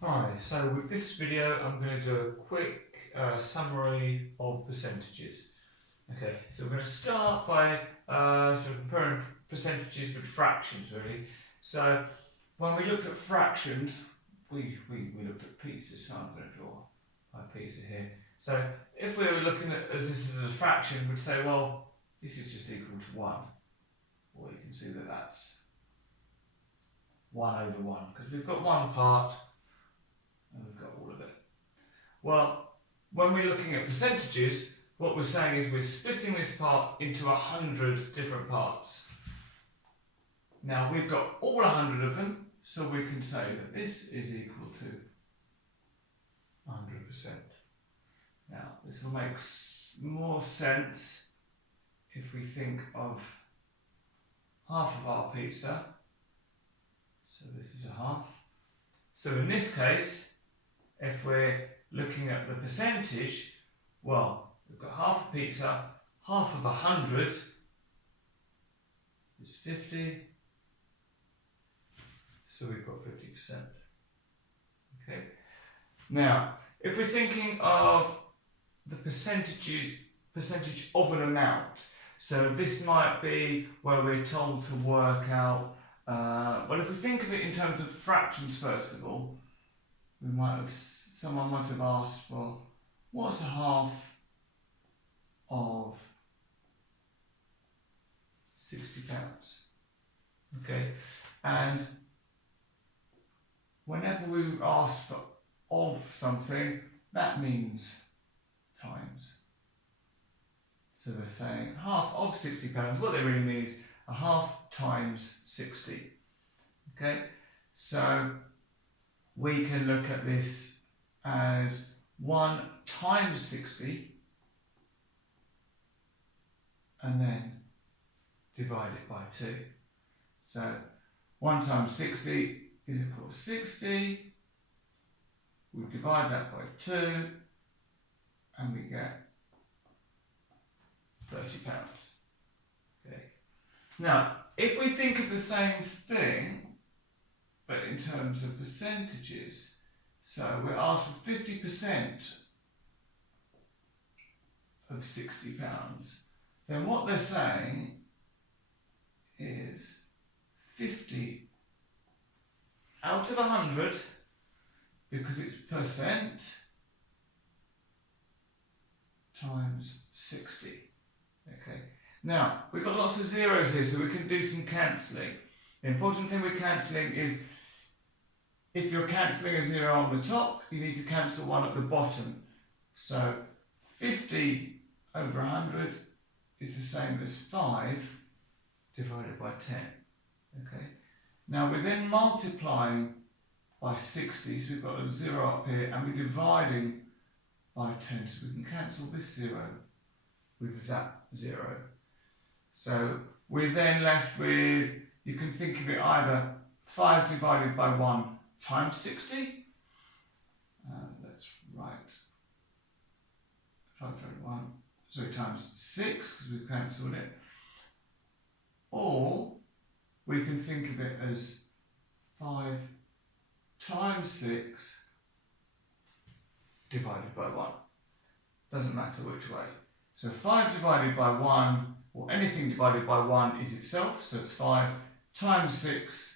Hi, so with this video I'm going to do a quick summary of percentages. Okay, so we're going to start by sort of comparing percentages with fractions really. So when we looked at fractions, we looked at pizzas, so I'm going to draw my pizza here. So if we were looking at as this is a fraction, we'd say, well, this is just equal to 1. Or you can see that that's 1 over 1, because we've got one part and we've got all of it. Well, when we're looking at percentages, what we're saying is we're splitting this part into 100 different parts. Now we've got all 100 of them, so we can say that this is equal to 100%. Now this will make more sense if we think of half of our pizza. So this is a half. So in this case, if we're looking at the percentage, well, we've got half a pizza, half of 100 is 50, so we've got 50%. Okay. Now, if we're thinking of the percentage of an amount, so this might be where we're told to work out, well, if we think of it in terms of fractions first of all, someone might have asked for, what's a half of £60? Okay, and whenever we ask for of something, that means times. So they're saying half of £60, what they really mean is a half times 60. Okay, so we can look at this as 1 times 60 and then divide it by 2. So 1 times 60 is equal to 60. We divide that by 2 and we get £30. Okay. Now, if we think of the same thing, but in terms of percentages, so we're asked for 50% of £60, then what they're saying is 50 out of 100, because it's percent, times 60. Okay. Now, we've got lots of zeros here, so we can do some cancelling. The important thing with cancelling is if you're cancelling a 0 on the top, you need to cancel 1 at the bottom. So 50 over 100 is the same as 5 divided by 10. Okay. Now we're then multiplying by 60, so we've got a 0 up here, and we're dividing by 10, so we can cancel this 0 with that 0. So we're then left with, you can think of it either 5 divided by 1 times 60, and let's write 5 divided by 1, sorry, times 6, because we've cancelled it, or we can think of it as 5 times 6 divided by 1. Doesn't matter which way. So 5 divided by 1, or anything divided by 1 is itself, so it's 5 times 6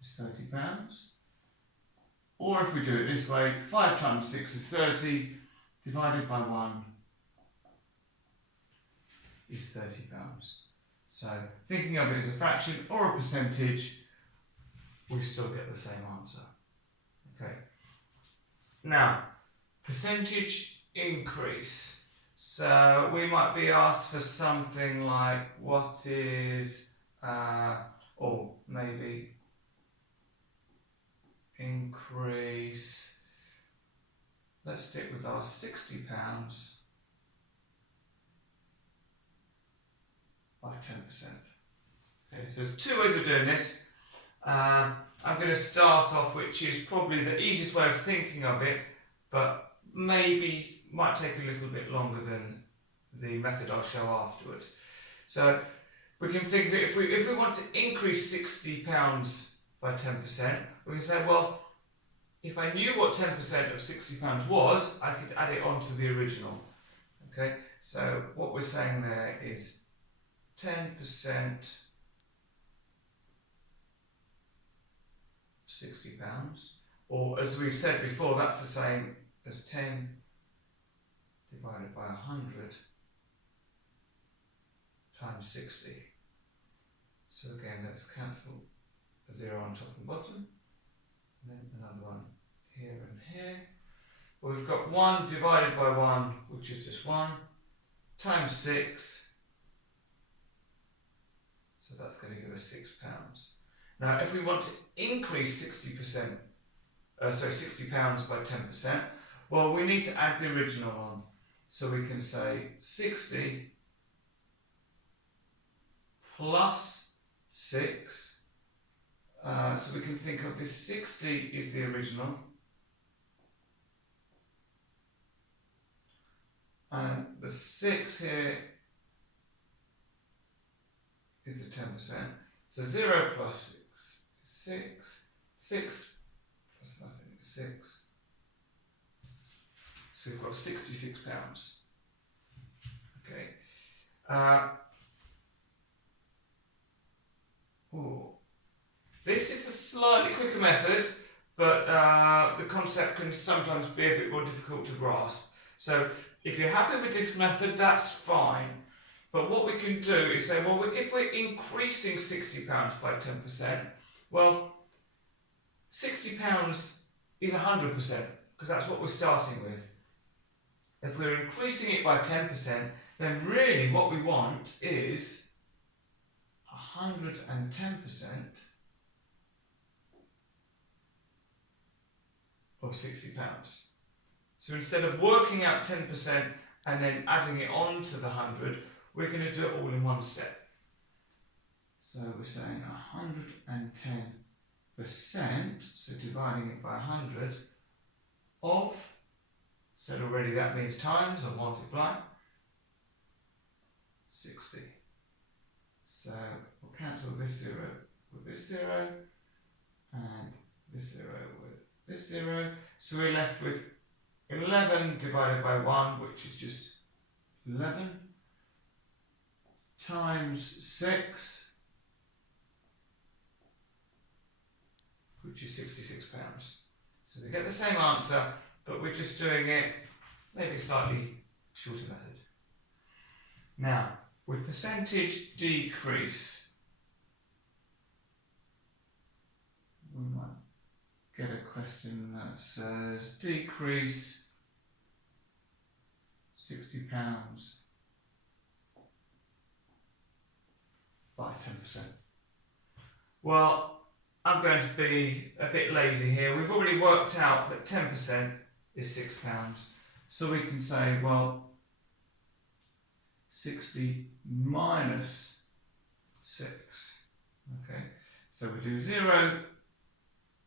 is £30. Or if we do it this way, 5 times 6 is 30, divided by 1 is £30. So thinking of it as a fraction or a percentage, we still get the same answer. Okay. Now, percentage increase. So we might be asked for something like, what is, or maybe increase, let's stick with our £60 by 10%. Okay, so there's two ways of doing this. I'm going to start off, which is probably the easiest way of thinking of it, but maybe might take a little bit longer than the method I'll show afterwards. So we can think of it, if we want to increase £60 by 10%, we can say, well, if I knew what 10% of £60 was, I could add it onto the original. Okay, so what we're saying there is 10% £60, or as we've said before, that's the same as 10 divided by 100 times 60. So again, let's cancel a 0 on top and bottom, and then another one here and here. Well, we've got 1 divided by 1, which is just 1, times 6, so that's going to give us £6. Now, if we want to increase £60 by 10%, well, we need to add the original on. So we can say 60 plus 6. So we can think of this 60 is the original, and the 6 here is the 10%. So 0 plus 6 is 6. 6 plus nothing is 6. So we've got £66. Okay. This is the slightly quicker method, but the concept can sometimes be a bit more difficult to grasp. So if you're happy with this method, that's fine. But what we can do is say, well, if we're increasing £60 by 10%, well, £60 is 100%, because that's what we're starting with. If we're increasing it by 10%, then really what we want is 110% of £60. So instead of working out 10% and then adding it on to the 100, we're going to do it all in one step. So we're saying 110%, so dividing it by 100 of, said already that means times or multiply, 60. So we'll cancel this 0 with this 0, and this 0 with this 0. So we're left with 11 divided by 1, which is just 11, times 6, which is £66. So we get the same answer, but we're just doing it maybe slightly shorter method. Now, with percentage decrease, we might get a question that says decrease £60 by 10%. Well, I'm going to be a bit lazy here. We've already worked out that 10% is £6. So we can say, well, 60 minus 6. Okay, so we do 0,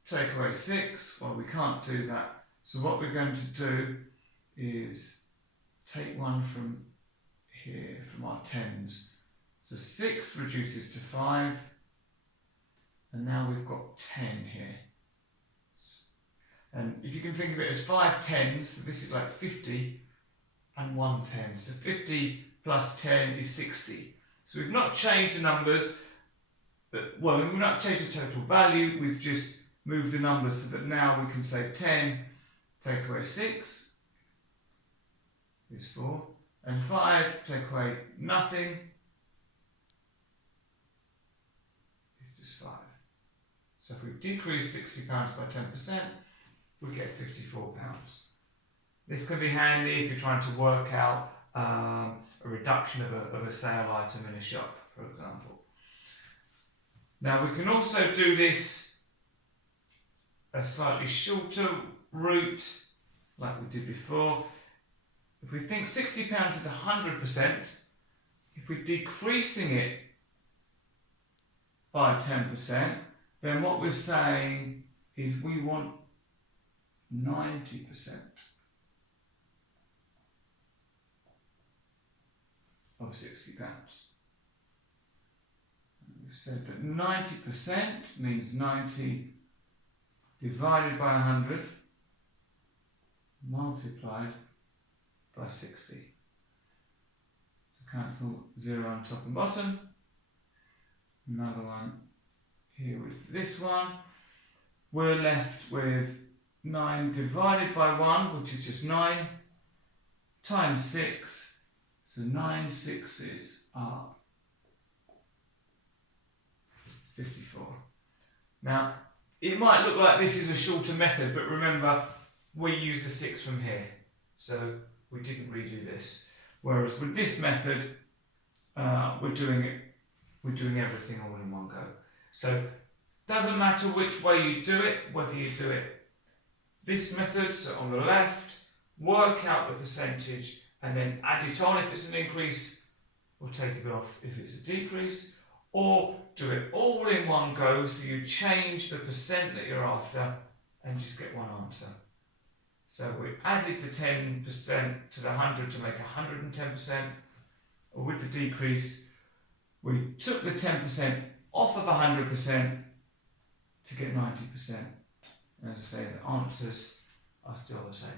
take away 6. Well, we can't do that. So what we're going to do is take one from here, from our tens. So 6 reduces to 5. And now we've got 10 here. And if you can think of it as 5 tens, so this is like 50 and 1 10. So 50 plus 10 is 60. So we've not changed the numbers, well, we've not changed the total value, we've just moved the numbers so that now we can say 10 take away 6 is 4, and 5 take away nothing is just 5. So if we decrease £60 by 10%, we get £54. This can be handy if you're trying to work out a reduction of a sale item in a shop, for example. Now we can also do this a slightly shorter route, like we did before. If we think £60 is 100%, if we're decreasing it by 10%, then what we're saying is we want 90% of £60. we've said that 90% means 90 divided by 100 multiplied by 60. So cancel 0 on top and bottom. Another one here with this one. We're left with 9 divided by 1, which is just 9, times 6. So 9 sixes are 54. Now, it might look like this is a shorter method, but remember, we use the 6 from here. So we didn't redo this. Whereas with this method, we're doing everything all in one go. So doesn't matter which way you do it, whether you do it this method, so on the left, work out the percentage and then add it on if it's an increase, or take it off if it's a decrease, or do it all in one go, so you change the percent that you're after and just get one answer. So we added the 10% to the 100 to make 110%, or with the decrease, we took the 10% off of 100% to get 90%. And as I say, the answers are still the same.